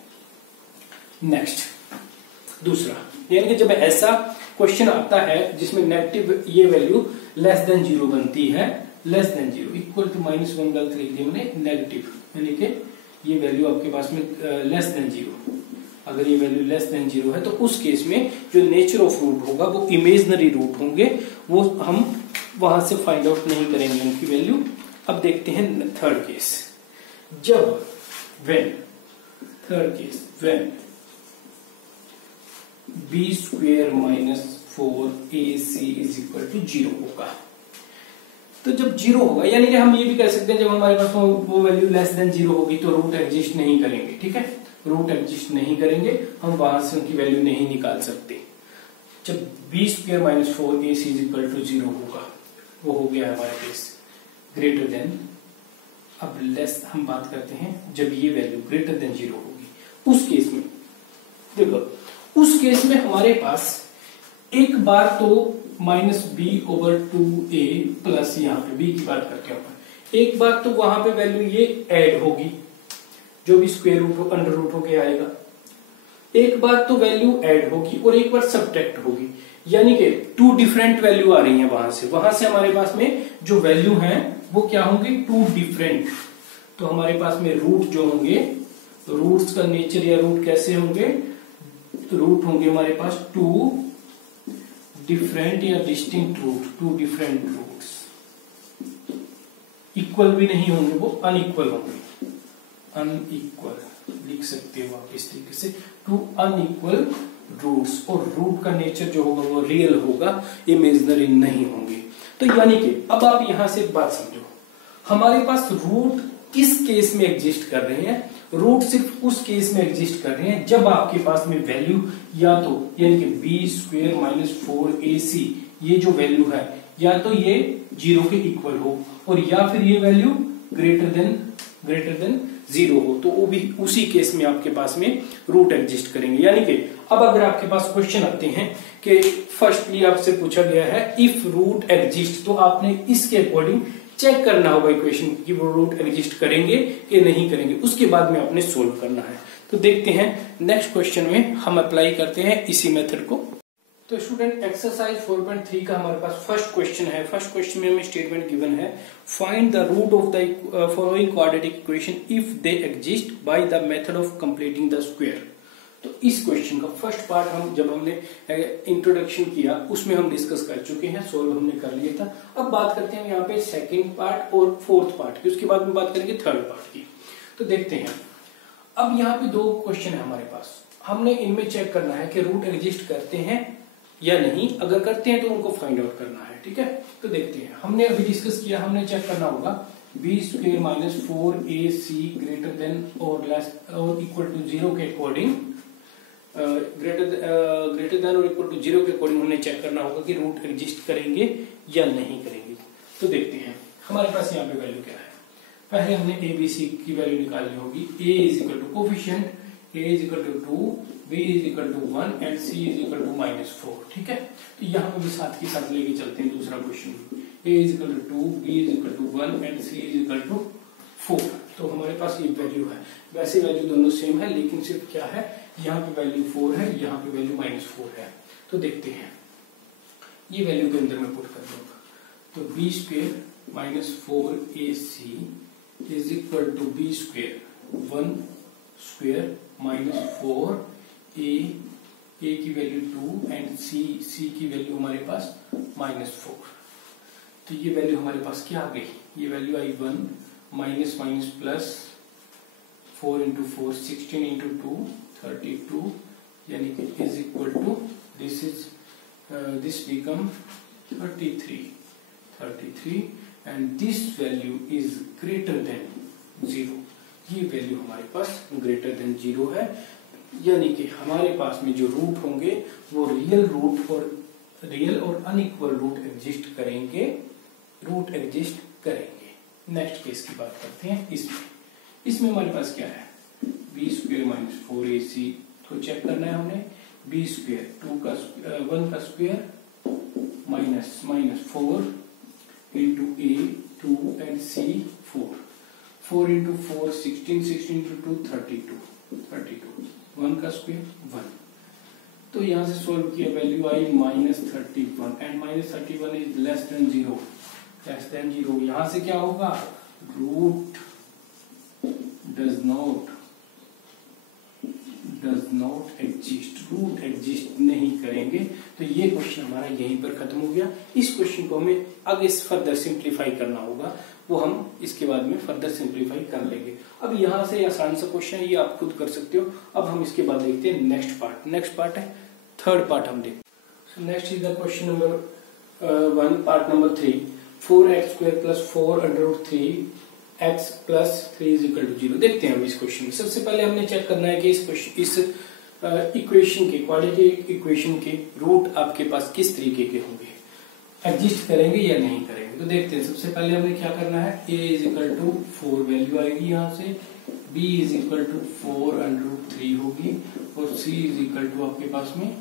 नेक्स्ट दूसरा, यानी कि जब ऐसा क्वेश्चन आता है जिसमें नेगेटिव ये वैल्यू लेस देन 0 बनती है, लेस देन 0 इक्वल टू -1 गलत लिख दिया मैंने, नेगेटिव, यानी कि ये वैल्यू आपके पास में लेस देन 0, अगर ये वैल्यू लेस देन 0 है तो उस केस में जो नेचर ऑफ रूट होगा वो इमेजिनरी रूट होंगे, वो हम वहां से फाइंड आउट नहीं करेंगे उनकी वैल्यू। अब देखते हैं थर्ड केस, जब when, third case when b square minus 4ac is equal to 0 होगा, तो जब 0 होगा, यानी कि हम ये भी कह सकते हैं जब हमारे पास वो वैल्यू लेस देन 0 होगी तो रूट एग्जिस्ट नहीं करेंगे, ठीक है, रूट एग्जिस्ट नहीं करेंगे, हम वहां से उनकी वैल्यू नहीं निकाल सकते। जब b square minus 4ac is equal to 0 होगा, वो हो गया हमारा केस ग्रेटर देन, अब लेस हम बात करते हैं जब ये वैल्यू ग्रेटर देन 0 होगी, उस केस में देखो, उस केस में हमारे पास एक बार तो -b/2a प्लस, यहाँ पे b की बात करते हैं, एक बार तो वहां पे वैल्यू ये ऐड होगी, जो भी स्क्वायर रूट अंडर रूट होके आएगा, एक बार तो वैल्यू ऐड होगी और एक बार सब्ट्रैक्ट होगी, यानी कि 2 डिफरेंट वैल्यू आ रही है वहां से हमारे पास में जो वैल्यू है वो क्या होंगे, 2 डिफरेंट। तो हमारे पास में रूट जो होंगे, रूट्स का नेचर या रूट कैसे होंगे, रूट होंगे हमारे पास 2 डिफरेंट या distinct root, 2 different roots, equal भी नहीं होंगे, वो अनइक्वल होंगे, अनइक्वल लिख सकते हो आप इस तरीके से, 2 अनइक्वल रूट्स, और रूट का नेचर जो होगा वो रियल होगा, इमेजिनरी नहीं होंगे। तो यानी कि अब आप यहां से एक बात समझो, हमारे पास रूट किस केस में एग्जिस्ट कर रहे हैं, रूट सिर्फ उस केस में एग्जिस्ट कर रहे हैं जब आपके पास में वैल्यू या तो यानी कि बी स्क्वेयर माइनस 4ac ये जो वैल्यू है या तो ये 0 के इक्वल हो, और या फिर ये वैल्यू ग्रेटर देन 0 हो, तो वो भी उसी केस में आपके पास में रूट एग्जिस्ट करेंगे। यानी कि अब अगर आपके पास क्वेश्चन आते हैं कि फर्स्टली आपसे पूछा गया है इफ रूट एग्जिस्ट, तो आपने इसके अकॉर्डिंग चेक करना होगा इक्वेशन कि वो रूट एग्जिस्ट करेंगे कि नहीं करेंगे, उसके बाद में आपने सोल्व करना है। तो देखते हैं नेक्स्ट क्वेश्चन में हम अप्लाई करते हैं इसी मेथड को। तो स्टूडेंट एक्सरसाइज 4.3 का हमारे पास फर्स्ट क्वेश्चन है। फर्स्ट क्वेश्चन में हमें स्टेटमेंट गिवन है, find the root of the following quadratic equation if they exist by the method of completing the square. तो इस क्वेश्चन का फर्स्ट पार्ट हम जब हमने इंट्रोडक्शन किया उसमें हम डिस्कस कर चुके हैं, सोल्व हमने कर लिया था। अब बात करते हैं यहाँ पे सेकंड पार्ट और फोर्थ पार्ट की, उसके बाद में बात करेंगे थर्ड पार्ट की। तो देखते हैं, अब यहाँ पे 2 क्वेश्चन है हमारे पास, हमने इनमें चेक करना है कि रूट एग्जिस्ट करते हैं या नहीं, अगर करते हैं तो उनको फाइंड आउट करना है, ठीक है। तो देखते हैं, हमने अभी डिस्कस किया, हमने चेक करना होगा b square minus 4ac greater than और लेस और इक्वल टू 0 के अकॉर्डिंग, ग्रेटर देन और इक्वल टू 0 के अकॉर्डिंग हमने चेक करना होगा कि रूट एग्जिस्ट करेंगे या नहीं करेंगे। तो देखते हैं हमारे पास यहाँ पे वैल्यू क्या है। पहले हमने ए बी सी की वैल्यू निकालनी होगी। A is equal to coefficient, A is equal to 2, B is equal to 1 and C is equal to -4, ठीक है। तो यहाँ पे भी साथ के साथ लेके चलते हैं दूसरा question, a is equal to 2, B is equal to 1 and C is equal to 4। तो हमारे पास ये वैल्यू है, वैसे वैल्यू दोनों सेम है लेकिन सिर्फ क्या है, यहाँ पे वैल्यू 4 है, यहाँ पे वैल्यू -4 है। तो देखते हैं ये वैल्यू के अंदर में पुट कर दूंगा, तो b square minus 4ac is equal to b square 1 square minus 4a, a की वैल्यू 2 एंड c की वैल्यू हमारे पास -4। तो ये वैल्यू हमारे पास क्या आ गई, ये वैल्यू आई 1 minus minus plus 4 into 4 16 into 2 32 यानी कि is equal to this become 33 and this value is greater than 0। ये वैल्यू हमारे पास ग्रेटर देन 0 है, यानी कि हमारे पास में जो रूट होंगे वो रियल और अनइक्वल रूट एग्जिस्ट करेंगे। नेक्स्ट केस की बात करते हैं। इसमें हमारे पास क्या है, बी स्क्वेयर माइनस 4ac को चेक करना है हमने। बी स्क्वेयर 1 का square minus 4 into a 2 and c 4 into 4 16 into 2 32 1 का स्क्वेयर 1। तो यहां से सोल्व किया, value I -31 and -31 is less than 0। यहां से क्या होगा, रूट डज नॉट एग्जिस्ट नहीं करेंगे। तो ये क्वेश्चन हमारा यहीं पर खत्म हो गया। इस क्वेश्चन को हमें आगे फर्दर सिंप्लीफाई करना होगा, वो हम इसके बाद में फर्दर सिंप्लीफाई कर लेंगे। अब यहाँ से आसान सा क्वेश्चन है, ये आप खुद कर सकते हो। अब हम इसके बाद देखते हैं नेक्स्ट पार्ट है थर्ड पार्ट हम देखते। Next is the question number 1 part number 3 4x square plus 4√3x plus 3 is equal to 0। देखते हैं हम इस क्वेश्चन में। सबसे पहले हमने चेक करना है कि इस इक्वेशन के क्वाड्रेटिक इक्वेशन के रूट आपके पास किस तरीके के होंगे, एग्जिस्ट करेंगे या नहीं करेंगे। तो देखते हैं। सबसे पहले हमें क्या करना है, a is equal to 4 value आएगी यहाँ से, b इज इक्वल टू 4√3 होगी और c इज इक्वल टू आपके पास में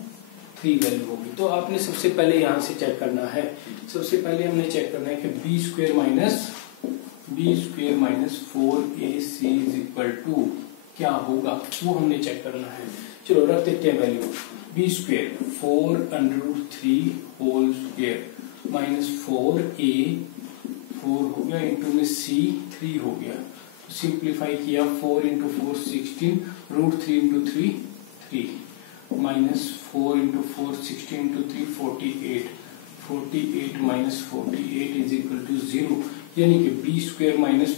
3 वैल्यू होगी। तो आपने सबसे पहले यहाँ से चेक करना है। सबसे पहले हमने चेक करना है कि b square minus 4ac is equal to क्या होगा, वो हमने चेक करना है। चलो रख देते हैं value. b square 4√3 whole square minus 4a 4 हो गया इंटू में c 3 हो गया। तो सिंप्लीफाई किया 4 into 4 16 √3 into 3 3 minus 4 into 4 16 into 3 48 minus 48 is equal to 0। यानी कि b square minus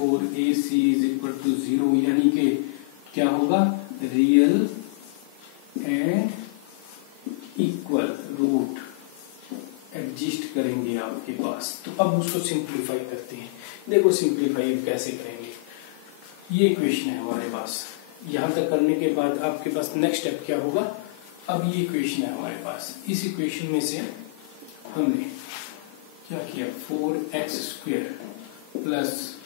4ac is equal to 0। यानी कि क्या होगा, real and equal root exist करेंगे आपके पास। तो अब उसको सिंप्लीफाई करते हैं। देखो सिंप्लीफाई कैसे करेंगे। ये इक्वेशन है हमारे पास, यहां तक करने के बाद आपके पास नेक्स्ट स्टेप क्या होगा। अब ये इक्वेशन है हमारे पास, इस इक्वेशन में से हमने क्या किया, 4x स्क्वायर प्लस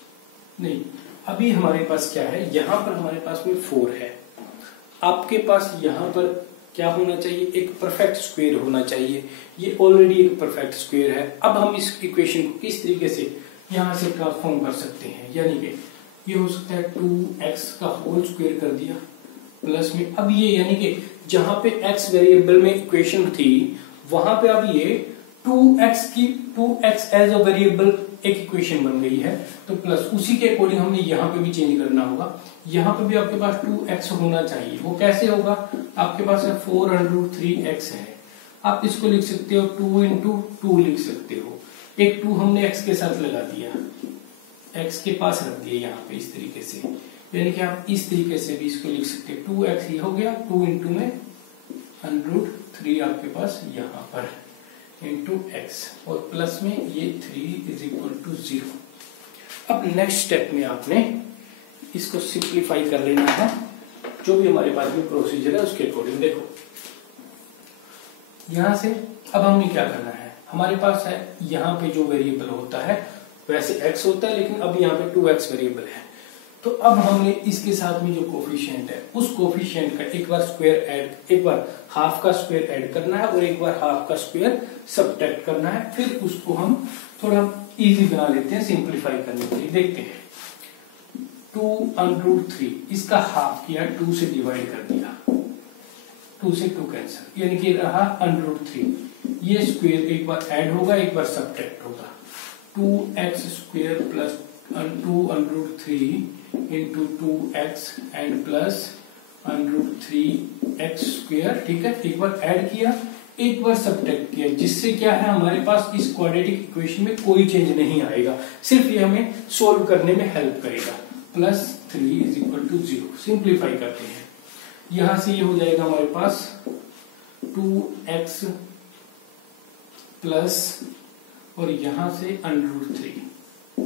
नहीं, अभी हमारे पास क्या है, यहां पर हमारे पास में 4 है। आपके पास यहां पर क्या होना चाहिए, एक परफेक्ट स्क्वायर होना चाहिए। ये ऑलरेडी एक परफेक्ट स्क्वायर है। अब हम इस इक्वेशन को किस तरीके से यहां से ट्रांसफॉर्म कर सकते हैं, यानी कि ये हो सकता है 2x का होल स्क्वायर कर दिया प्लस में, अब ये यानी कि जहां पे x वेरिएबल में इक्वेशन थी वहां पे अब ये 2x एज अ वेरिएबल एक इक्वेशन बन गई है। तो प्लस उसी के अकॉर्डिंग हमने यहाँ पे भी चेंज करना होगा। यहाँ पे भी आपके पास 2x होना चाहिए। वो कैसे होगा, आपके पास है 4√3x है, आप इसको लिख सकते हो 2 इंटू 2 लिख सकते हो। एक 2 हमने x के साथ लगा दिया, x के पास रख दिया यहाँ पे इस तरीके से, यानी कि आप इस तरीके से भी इसको लिख सकते हैं। 2x ये हो गया, 2 इंटू में √3 आपके पास यहाँ पर इंटू x और प्लस में ये 3 इज इक्वल टू 0। अब नेक्स्ट स्टेप में आपने इसको सिंप्लीफाई कर लेना है, जो भी हमारे पास में प्रोसीजर है उसके अकॉर्डिंग। देखो यहां से अब हमें क्या करना है, हमारे पास है यहाँ पे जो वेरिएबल होता है वैसे x होता है, लेकिन अब यहाँ पे 2x वेरिएबल है। तो अब हमने इसके साथ में जो कोफिशिएंट है उस कोफिशिएंट का एक बार स्क्वायर ऐड, एक बार हाफ का स्क्वायर ऐड करना है और एक बार हाफ का स्क्वायर सब्ट्रैक्ट करना है। फिर उसको हम थोड़ा इजी बना लेते हैं सिंप्लीफाई करने के लिए। देखते हैं 2√3 इसका हाफ किया, 2 से डिवाइड कर दिया, 2 से 2 कैंसिल, यानी कि रहा √3। ये स्क्वायर एक बार ऐड होगा एक बार सब्ट्रैक्ट होगा। 2x square plus 2√3 into 2x and plus √3x square. ठीक है, एक बार ऐड किया एक बार सब्ट्रैक्ट किया, जिससे क्या है हमारे पास इस क्वाड्रेटिक इक्वेशन में कोई चेंज नहीं आएगा, सिर्फ ये हमें सोल्व करने में हेल्प करेगा। Plus 3 is equal to 0। Simplify करते हैं, यहां से ये हो जाएगा हमारे पास 2x प्लस और यहां से √3।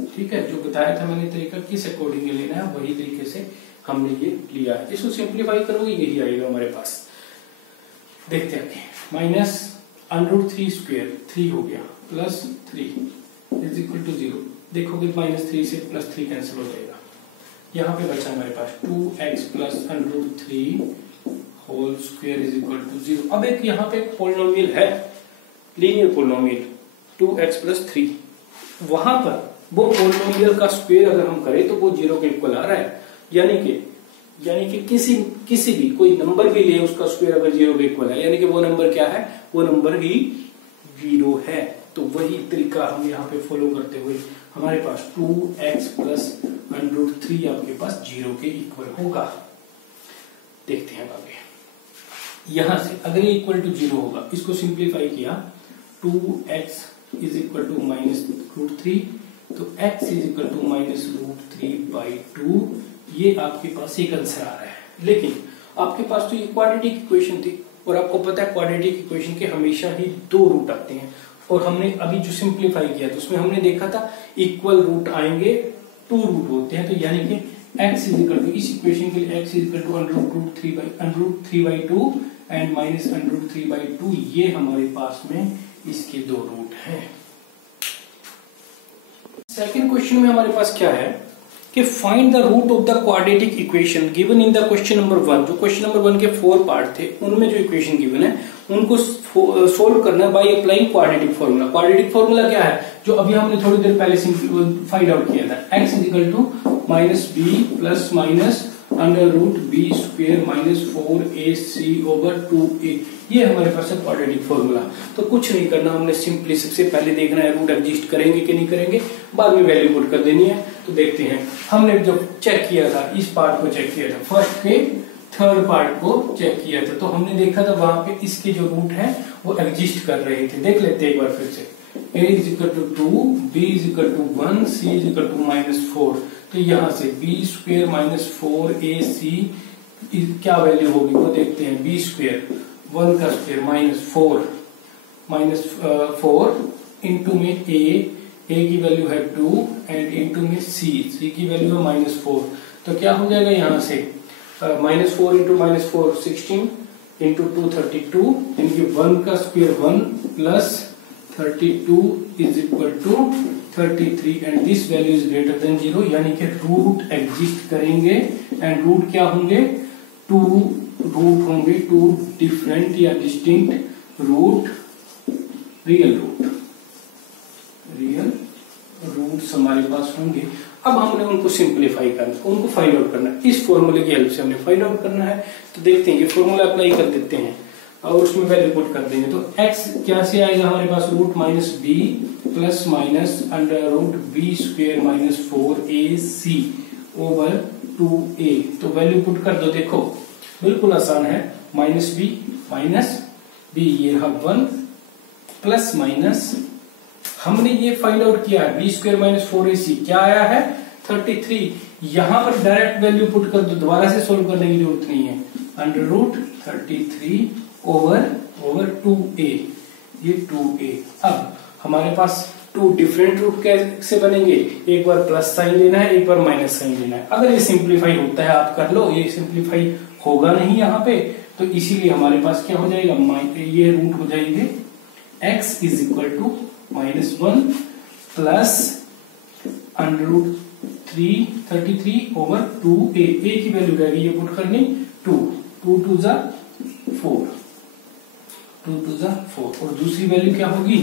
ठीक है, जो बताया था मैंने तरीका किस अकॉर्डिंग लेना है वही तरीके से हमने ये लिया है। इसको सिंप्लीफाई करोगे यही आएगा हमारे पास। देखते हैं, माइनस √3 स्क्वायर 3 हो गया, प्लस 3 इज इक्वल टू 0। देखोगे -3 से +3 कैंसिल हो जाएगा। यहाँ पे बचा हमारे पास 2x plus √3 whole square is equal to 0। अब एक यहाँ पे पोलिनोमियल है, लीनियर पोलिनोमियल 2x प्लस 3, वहां पर वो पोलिनोमियल का स्क्वायर अगर हम करें तो वो 0 के इक्वल आ रहा है। यानी कि किसी भी कोई नंबर भी ले उसका स्क्वायर अगर 0 के इक्वल है, यानी कि वो नंबर क्या है, वो नंबर ही 0 है। तो वही तरीका हम यहाँ पे फॉलो करते हुए हमारे पास 2x प्लस √3 आपके पास 0 के इक्वल होगा। देखते हैं आगे, यहां से अगर ये इक्वल टू 0 होगा, इसको सिंप्लीफाई किया 2x इज इक्वल टू -√3, तो x इज इक्वल टू -√3/2। ये आपके पास एक आंसर आ रहा है। लेकिन आपके पास तो ये क्वाड्रेटिक इक्वेशन थी और आपको पता है क्वाड्रेटिक इक्वेशन के हमेशा ही 2 रूट आते हैं, और हमने अभी जो सिंप्लीफाई किया तो उसमें हमने देखा था इक्वल रूट आएंगे, 2 रूट होते हैं। तो यानी कि x इज इक्वल टू, इस इक्वेशन के लिए x is equal to √3/2 and -√3/2, ये हमारे पास में इसके 2 रूट हैं। सेकंड क्वेश्चन में हमारे पास क्या है कि find the root of the quadratic equation given in the question number 1। जो क्वेश्चन नंबर 1 के 4 पार्ट थे उनमें जो इक्वेशन गिवन है उनको सोल्व करना है by applying quadratic formula. Quadratic formula क्या है, जो अभी हमने थोड़ी देर पहले फाइंड आउट किया था, x is equal to -b plus minus √b square -4ac/2a। ये हमारे पास है क्वाड्रेटिक फॉर्मूला। तो कुछ नहीं करना, हमने सिंपली सबसे पहले देखना है रूट एग्जिस्ट करेंगे कि नहीं करेंगे, बाद में वैल्यू पुट कर देनी है। तो देखते हैं, हमने जब चेक किया था इस पार्ट को चेक किया था, फर्स्ट के थर्ड पार्ट को चेक किया था, तो हमने देखा था वहां पे इसके जो रूट है वो एग्जिस्ट कर रहे थे। देख लेते हैं एक बार फिर से, a is equal to 2, b is equal to 1, c is equal to -4। तो यहां से b स्क्वायर -4ac क्या वैल्यू होगी वो देखते हैं। b स्क्वायर 1 का स्क्वायर -4 इंटू में a की वैल्यू है 2 एंड इंटू में c की वैल्यू है -4। तो क्या हो जाएगा यहाँ से -4 इंटू -4 16 इंटू 2 32, यानी कि 1 का square 1 plus 32 is equal to 33 and this value is greater than 0, यानी कि रूट एग्जिस्ट करेंगे एंड रूट क्या होंगे, 2 रूट होंगे, 2 डिफरेंट या डिस्टिंक्ट रूट, रियल रूट्स हमारे पास होंगे। अब हमने उनको सिंप्लीफाई करना, उनको फाइंड आउट करना, इस फॉर्मूले की हेल्प से हमने फाइंड आउट करना है। तो देखते हैं, ये फॉर्मूला अप्लाई कर देते हैं और उसमें वैल्यू पुट कर देंगे। तो x क्या से आएगा हमारे पास, √-b plus minus √b square -4ac/2a। तो वैल्यू पुट कर दो, देखो बिल्कुल आसान है, -b ये रहा 1 प्लस माइनस, हमने ये फाइंड आउट किया है b स्क्वायर -4ac क्या आया है 33। यहां पर डायरेक्ट वैल्यू पुट कर दो, दोबारा से सोल्व करने की जरूरत नहीं है। √33 ओवर 2a, ये 2a। अब हमारे पास 2 डिफरेंट रूट कैसे बनेंगे, एक बार प्लस साइन लेना है, एक बार माइनस साइन लेना है। अगर ये सिंप्लीफाई होता है आप कर लो, ये सिंप्लीफाई होगा नहीं यहाँ पे, तो इसीलिए हमारे पास क्या हो जाएगा, ये रूट हो जाएंगे x is equal to -1 plus √33 over 2a। a की वैल्यू क्या है, ये पुट करनी 2 2 जा 4 और दूसरी वैल्यू क्या होगी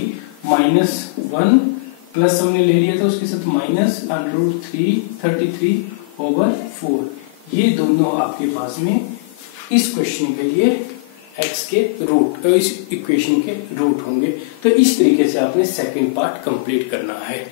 -1 प्लस हमने ले लिया था उसके साथ माइनस √33 ओवर 4। ये दोनों आपके पास में इस क्वेश्चन के लिए x के रूट, तो इस इक्वेशन के रूट होंगे। तो इस तरीके से आपने सेकंड पार्ट कंप्लीट करना है।